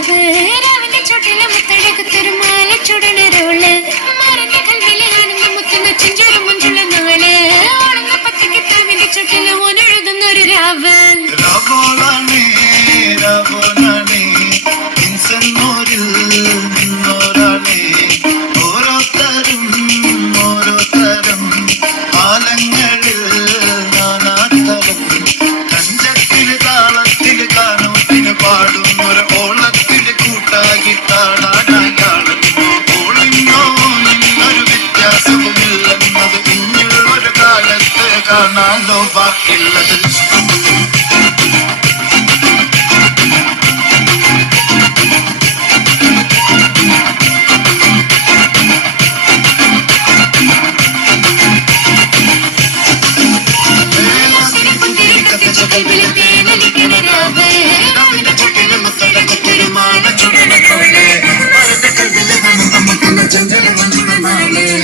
രാവിന്റെ ചോട്ടിലെ മുത്തഴകത്തൊരു മാല ചുടണരോള് മറന്റെ കൽവിലെ ആനന്ദം മുത്തുന്ന ചെഞ്ചൊരു മുഞ്ചുള്ള നാള് ഓടുന്ന പത്തിക്ക് താവിന്റെ ചോട്ടില് ഓനെഴുതുന്നൊരു രാവ് കാണാനോ ബാക്കിയുള്ളത് കൽവിലെ